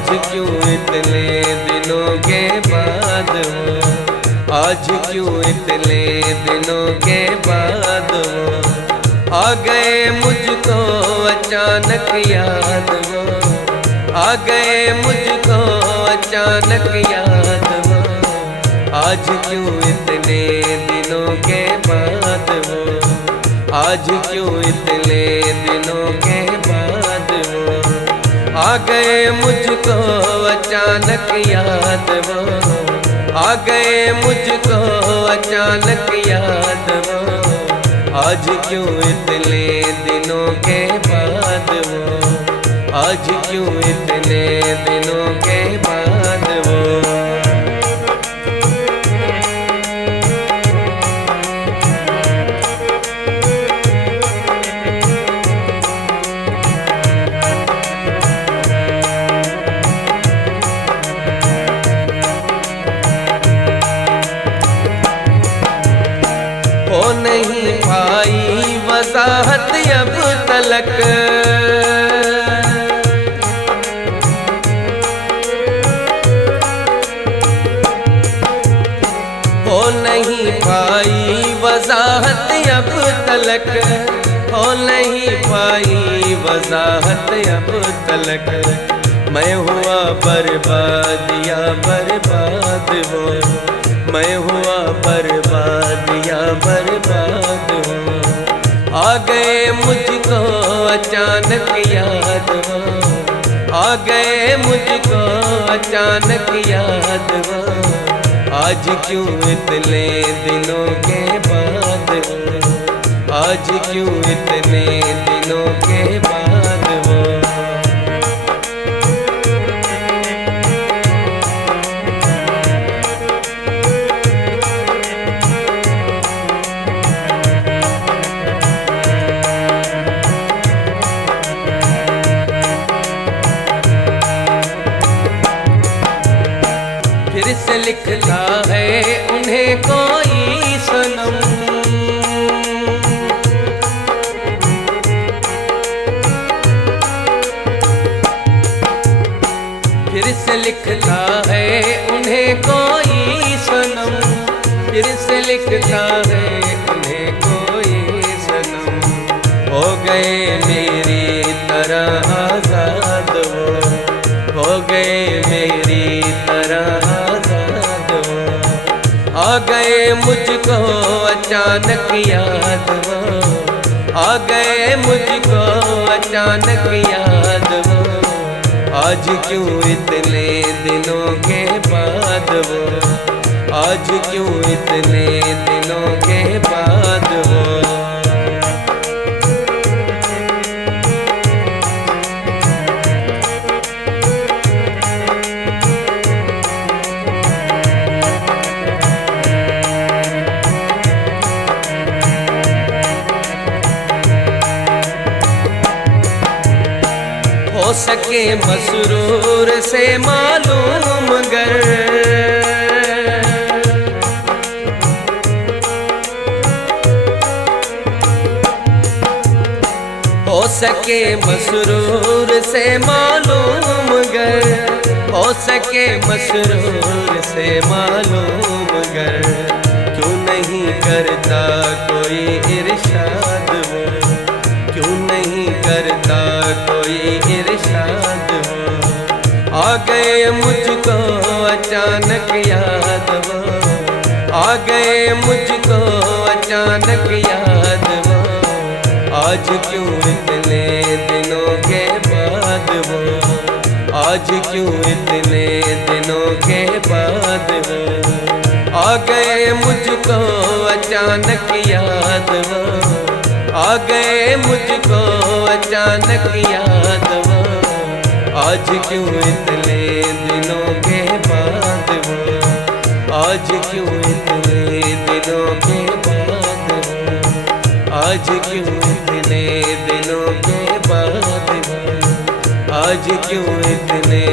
आज क्यों इतने दिनों के बाद वो, आज क्यों इतने दिनों के बाद वो आ गए मुझको अचानक याद वो, आ गए मुझको अचानक याद वो, आज क्यों इतने दिनों के बाद वो, आज क्यों इतने दिनों के बाद वो आ गए मुझको अचानक याद वो, आ गए मुझको अचानक याद वो, आज क्यों इतने दिनों के बाद वो, आज क्यों इतने दिनों के बाद वो। हो नहीं पाई वजाहत अब तलक, हो नहीं पाई वजाहत अब तलक, हो नहीं पाई वजाहत अब तलक, मैं हुआ बर्बाद या बर्बाद हो, मैं हुआ बर्बाद या बर्बाद हो, आ गए मुझको अचानक याद वो, आ गए मुझको अचानक याद वो, आज क्यों इतने दिनों के बाद वो, आज क्यों इतने दिनों के बाद वो। फिर से लिखता है उन्हें कोई सनम, फिर से लिखता है उन्हें कोई सनम, फिर से लिखता है उन्हें कोई सनम, हो गए मेरी तरह आजाद वो, हो गए मेरी तरह आजाद वो, आ गए मुझको अचानक याद वो, आ गए मुझको अचानक याद वो, आज क्यों इतने दिनों के बाद वो, आज क्यों इतने दिनों के बाद वो। हो सके मसरूर से मालूम गर, हो सके मसरूर से मालूम गर, हो सके मसरूर से मालूम गर, क्यों नहीं करता कोई इरशाद वो, क्यों नहीं करता कोई इरशाद हो, आ गए मुझको अचानक याद वो, आ गए मुझको अचानक याद वो, आज क्यों इतने दिनों के बाद वो, आज क्यों इतने दिनों के बाद वो, आ गए मुझको अचानक याद वो, आ गए मुझको अचानक याद वो, आज क्यों इतने दिनों के बाद वो, आज क्यों इतने दिनों के बाद वो, आज क्यों इतने दिनों के बाद वो, आज क्यों इतने